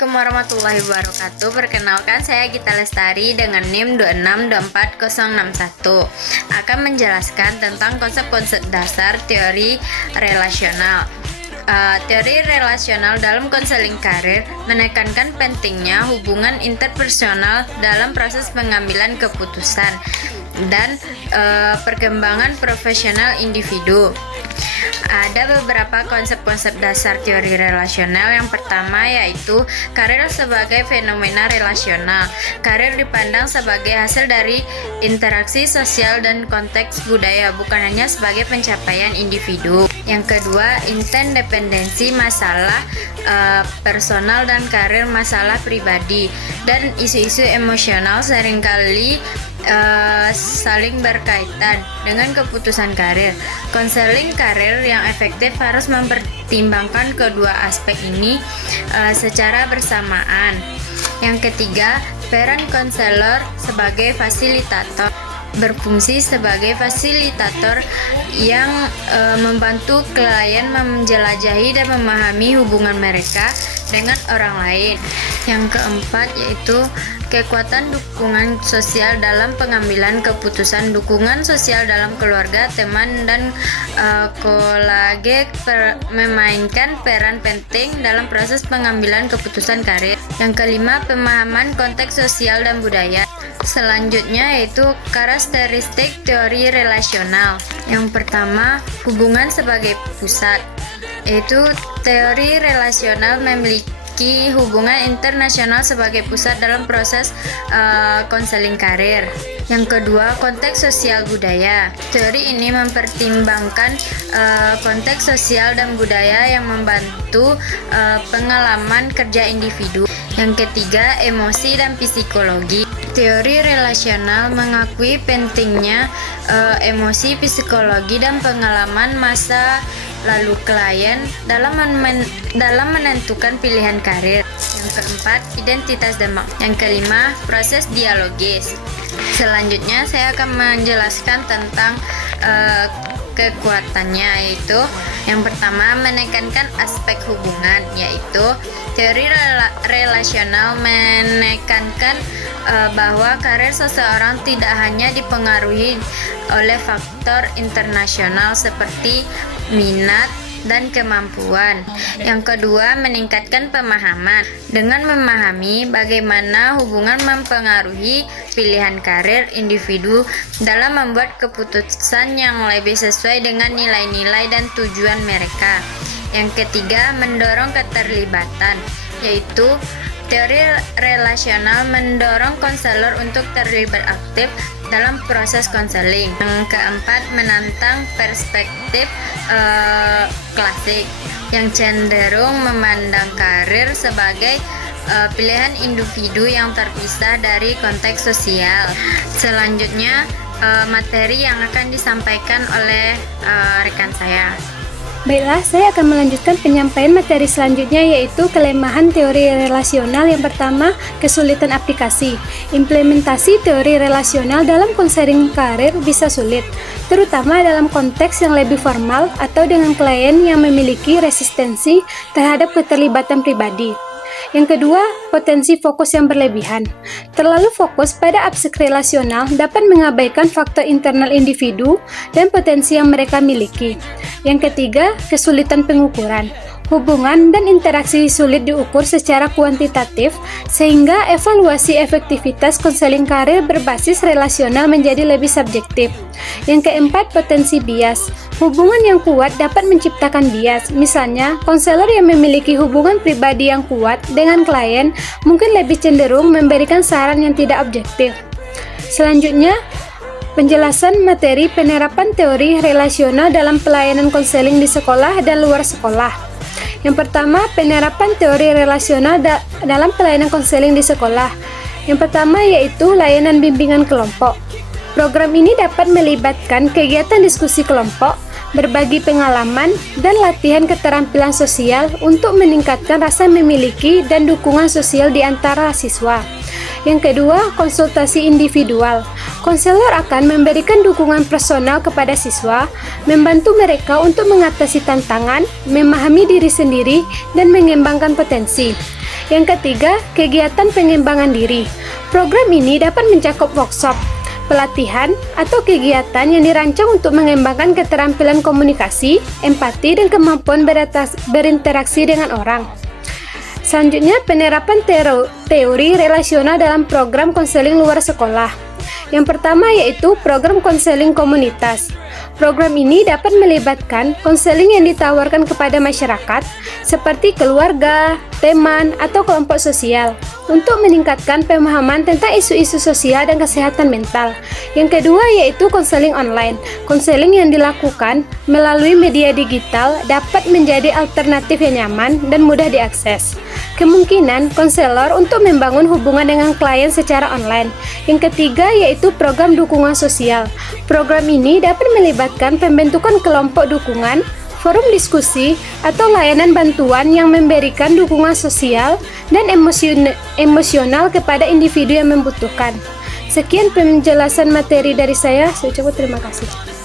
Assalamualaikum warahmatullahi wabarakatuh. Perkenalkan, saya Gita Lestari dengan NIM 2624061 akan menjelaskan tentang konsep-konsep dasar teori relasional. Teori relasional dalam konseling karir menekankan pentingnya hubungan interpersonal dalam proses pengambilan keputusan dan perkembangan profesional individu. Ada beberapa konsep-konsep dasar teori relasional. Yang pertama yaitu karir sebagai fenomena relasional. Karir dipandang sebagai hasil dari interaksi sosial dan konteks budaya, bukan hanya sebagai pencapaian individu. Yang kedua, interdependensi masalah personal dan karir masalah pribadi dan isu-isu emosional seringkali saling berkaitan dengan keputusan karir. Konseling karir yang efektif harus mempertimbangkan kedua aspek ini secara bersamaan. Yang ketiga, peran konselor sebagai fasilitator berfungsi sebagai fasilitator yang membantu klien menjelajahi dan memahami hubungan mereka dengan orang lain. Yang keempat yaitu kekuatan dukungan sosial dalam pengambilan keputusan. Dukungan sosial dalam keluarga, teman, dan kolege memainkan peran penting dalam proses pengambilan keputusan karir. Yang kelima, pemahaman konteks sosial dan budaya. Selanjutnya yaitu karakteristik teori relasional. Yang pertama, hubungan sebagai pusat, yaitu teori relasional memiliki hubungan internasional sebagai pusat dalam proses konseling karir. Yang kedua, konteks sosial budaya. Teori ini mempertimbangkan konteks sosial dan budaya yang membantu pengalaman kerja individu. Yang ketiga, emosi dan psikologi. Teori relasional mengakui pentingnya emosi, psikologi, dan pengalaman masa lalu klien dalam menentukan pilihan karir. Yang keempat, identitas dan makna. Yang kelima, proses dialogis. Selanjutnya saya akan menjelaskan tentang kekuatannya, yaitu yang pertama, menekankan aspek hubungan, yaitu teori relasional menekankan bahwa karir seseorang tidak hanya dipengaruhi oleh faktor internasional seperti minat dan kemampuan. Yang kedua, meningkatkan pemahaman. Dengan memahami bagaimana hubungan mempengaruhi pilihan karir individu dalam membuat keputusan yang lebih sesuai dengan nilai-nilai dan tujuan mereka. Yang ketiga, mendorong keterlibatan, yaitu teori relasional mendorong konselor untuk terlibat aktif dalam proses konseling. Yang keempat, menantang perspektif klasik yang cenderung memandang karir sebagai pilihan individu yang terpisah dari konteks sosial. Selanjutnya, materi yang akan disampaikan oleh rekan saya. Baiklah, saya akan melanjutkan penyampaian materi selanjutnya, yaitu kelemahan teori relasional. Yang pertama, kesulitan aplikasi. Implementasi teori relasional dalam konseling karir bisa sulit, terutama dalam konteks yang lebih formal atau dengan klien yang memiliki resistensi terhadap keterlibatan pribadi. Yang kedua, potensi fokus yang berlebihan. Terlalu fokus pada aspek relasional dapat mengabaikan faktor internal individu dan potensi yang mereka miliki. Yang ketiga, kesulitan pengukuran. Hubungan dan interaksi sulit diukur secara kuantitatif, sehingga evaluasi efektivitas konseling karir berbasis relasional menjadi lebih subjektif. Yang keempat, potensi bias. Hubungan yang kuat dapat menciptakan bias. Misalnya, konselor yang memiliki hubungan pribadi yang kuat dengan klien mungkin lebih cenderung memberikan saran yang tidak objektif. Selanjutnya, penjelasan materi penerapan teori relasional dalam pelayanan konseling di sekolah dan luar sekolah. Yang pertama, penerapan teori relasional dalam pelayanan konseling di sekolah. Yang pertama yaitu layanan bimbingan kelompok. Program ini dapat melibatkan kegiatan diskusi kelompok, berbagi pengalaman, dan latihan keterampilan sosial untuk meningkatkan rasa memiliki dan dukungan sosial di antara siswa. Yang kedua, konsultasi individual. Konselor akan memberikan dukungan personal kepada siswa, membantu mereka untuk mengatasi tantangan, memahami diri sendiri, dan mengembangkan potensi. Yang ketiga, kegiatan pengembangan diri. Program ini dapat mencakup workshop, pelatihan, atau kegiatan yang dirancang untuk mengembangkan keterampilan komunikasi, empati, dan kemampuan berinteraksi dengan orang. Selanjutnya, penerapan teori relasional dalam program konseling luar sekolah. Yang pertama yaitu program konseling komunitas. Program ini dapat melibatkan konseling yang ditawarkan kepada masyarakat seperti keluarga, teman, atau kelompok sosial untuk meningkatkan pemahaman tentang isu-isu sosial dan kesehatan mental. Yang kedua yaitu konseling online. Konseling yang dilakukan melalui media digital dapat menjadi alternatif yang nyaman dan mudah diakses. Kemungkinan konselor untuk membangun hubungan dengan klien secara online. Yang ketiga yaitu program dukungan sosial. Program ini dapat melibatkan pembentukan kelompok dukungan, forum diskusi, atau layanan bantuan yang memberikan dukungan sosial dan emosional kepada individu yang membutuhkan. Sekian penjelasan materi dari saya ucapkan terima kasih.